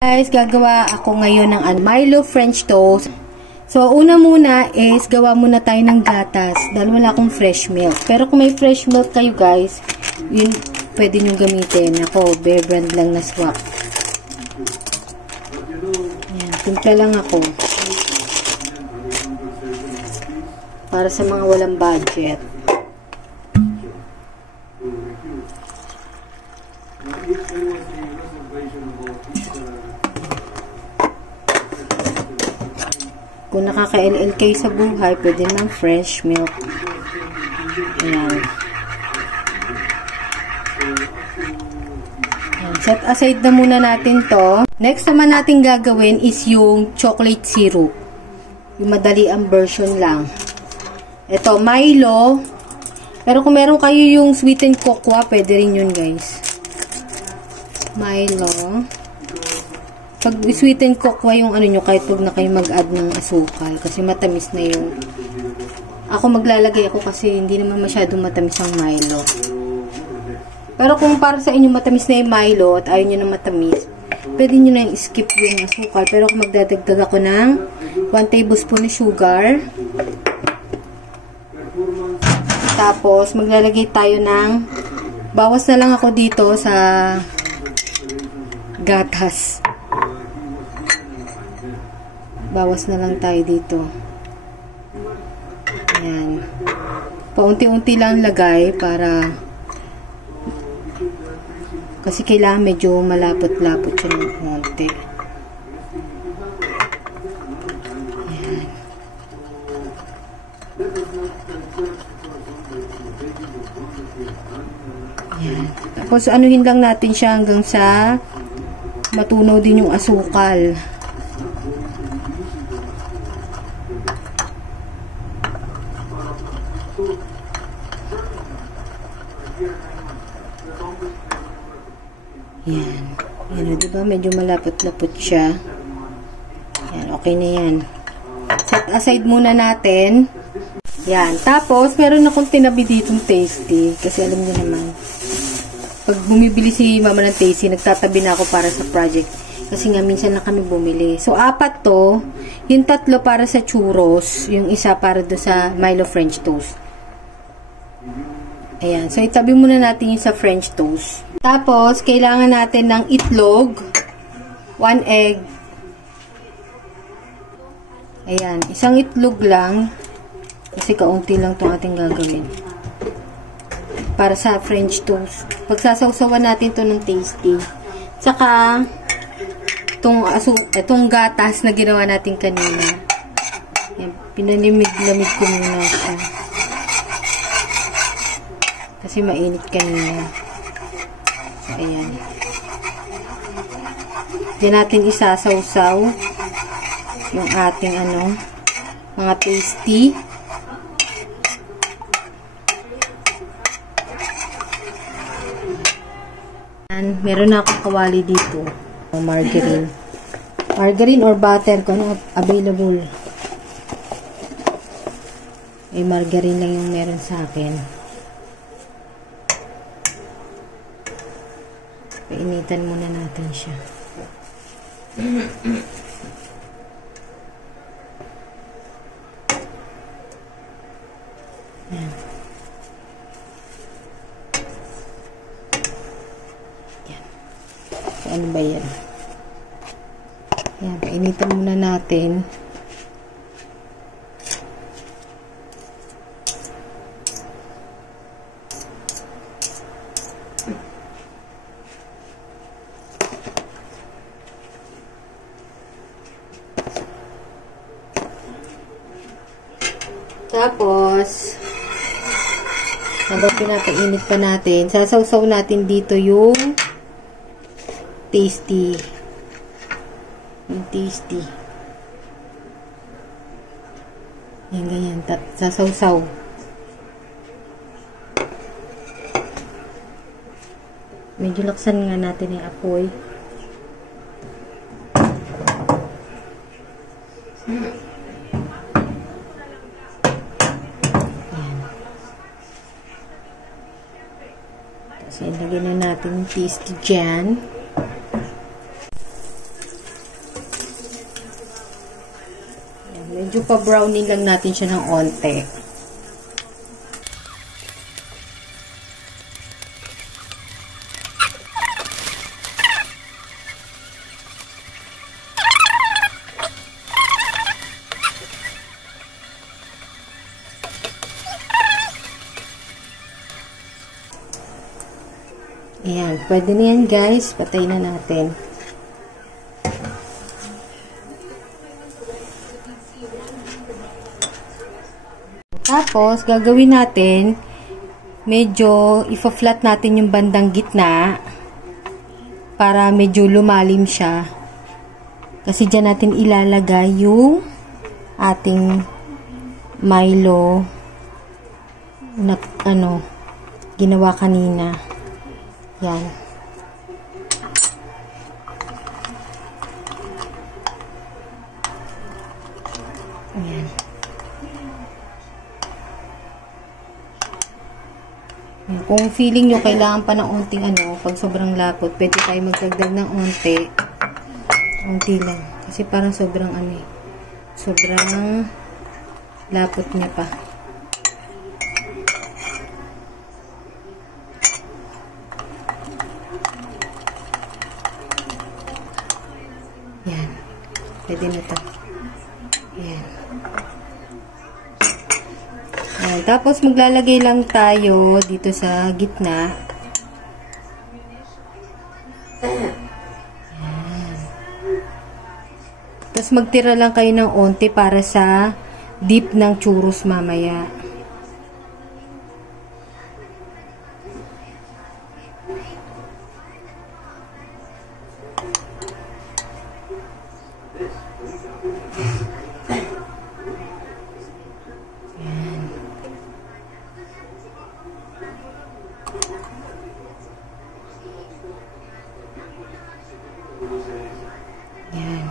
Guys, gagawa ako ngayon ng Milo French toast. So, una muna is gawa muna tayo ng gatas dahil wala akong fresh milk. Pero kung may fresh milk kayo guys, yun pwede nyo gamitin. Ako, Bear Brand lang na swak. Ayan, timpla lang ako. Para sa mga walang budget. Kung nakaka-LL kayo sa buhay, pwede ng fresh milk. Ayan. Ayan. Set aside na muna natin to. Next naman natin gagawin is yung chocolate syrup. Yung madali ang version lang. Ito, Milo. Pero kung meron kayo yung sweetened cocoa, pwede rin yun guys. Milo. Pag sweetened cocoa yung ano nyo, kahit huwag na kayo mag-add ng asukal. Kasi matamis na yung... Ako maglalagay ako kasi hindi naman masyadong matamis ang Milo. Pero kung para sa inyo matamis na yung Milo at ayaw nyo na matamis, pwede nyo na yung skip yung asukal. Pero kung magdadagdag ako ng 1 tablespoon na sugar. Tapos maglalagay tayo ng... Bawas na lang ako dito sa gatas. Bawas na lang tayo dito. Ayan. Paunti-unti lang lagay para kasi kailangan medyo malapot-lapot siya ng konti. Ayan. Ayan. Tapos anuhin lang natin siya hanggang sa matunaw din yung asukal. Yan. Yan, diba? Medyo malapot-lapot siya. Yan, okay na yan. Set aside muna natin. Yan. Tapos, meron akong tinabi ditong tasty. Kasi alam niyo naman, pag bumibili si mama ng tasty, nagtatabi na ako para sa project. Kasi nga, minsan na kami bumili. So, 4 to. Yung 3 para sa churros. Yung isa para do sa Milo French toast. Ayan. So, itabi muna natin yung sa French toast. Tapos, kailangan natin ng itlog. 1 egg. Ayan. Isang itlog lang. Kasi kaunti lang itong ating gagawin. Para sa French toast. Pagsasawsawan natin to ng tasty. Tsaka, itong gatas na ginawa natin kanina. Ayan. Pinalimig-lamig ko muna siya. Kasi mainit kanina. So, ayan. Diyan natin isasawsaw yung ating mga tasty. And meron na akong kawali dito. Margarine. Margarine or butter kung ano available. Margarine lang yung meron sa akin. Painitan muna natin siya. Yan. Yan. So, ano ba yan? Yan, painitan muna natin. Tapos, habang pinapainit pa natin, sasawsaw natin dito yung tasty. Yung tasty. Yan, ganyan. Sasawsaw. Medyo laksan nga natin yung apoy. So, ilagay na natin yung tasty dyan. Medyo pa-browning lang natin siya ng onte. Ayan, pwede na yan guys. Patay na natin. Tapos, gagawin natin, medyo ipa-flat natin yung bandang gitna para medyo lumalim siya. Kasi dyan natin ilalagay yung ating Milo na ginawa kanina. Yan. Ayan. Kung feeling nyo kailangan pa ng unting pag sobrang lapot, pwede tayo magdagdag ng unti lang. Kasi parang sobrang sobrang lapot niya pa. Yan. Pwede na to. Yan. Yan. Tapos, maglalagay lang tayo dito sa gitna. Yan. Tapos, magtira lang kayo ng onti para sa dip ng churros mamaya. Yan.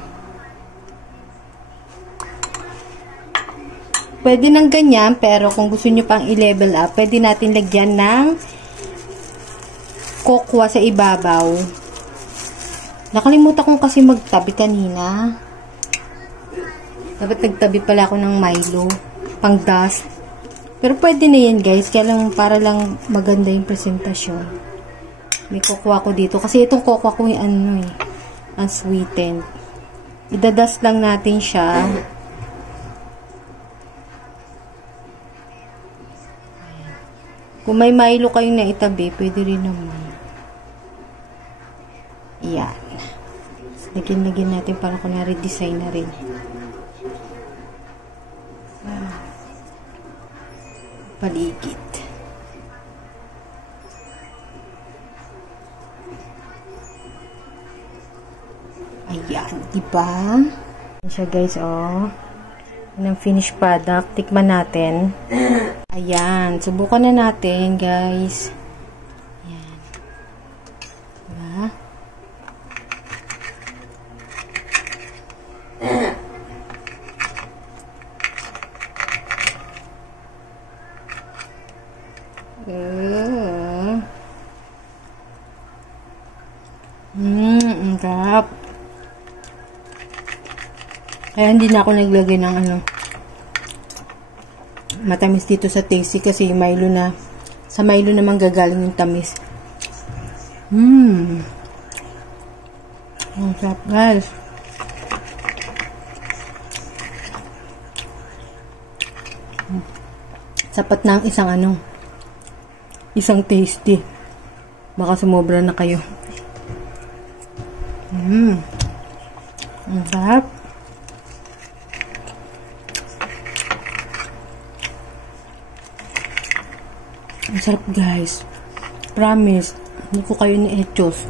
Pwede ng ganyan, pero kung gusto nyo pang i-level up, pwede natin lagyan ng kokwa sa ibabaw. Nakalimutan kong kasi magtabi kanina. Dapat nagtabi pala ako ng Milo, pang dust. Pero pwede na yan guys, kaya lang para lang maganda yung presentasyon. May kokwa ko dito. Kasi itong kokwa ko yung unsweetened. Idadust lang natin siya. Kung may Milo kayong naitabi, pwede rin naman. Yan. Lagyan natin para kunwari design na rin. Paligid. Ayan, diba? Ayan siya guys, oh. Yan ang finished product. Tikman natin. Ayan, subukan na natin, guys. Ayan. Diba? Ang sarap. Kaya hindi na ako naglagay ng matamis dito sa tasty kasi Milo na. Sa Milo naman gagaling yung tamis. Ang sarap guys. Sapat na ang isang tasty. Baka sumobra na kayo. Ang sarap. Ang sarap guys. Promise. Hindi ko kayo ni-echos.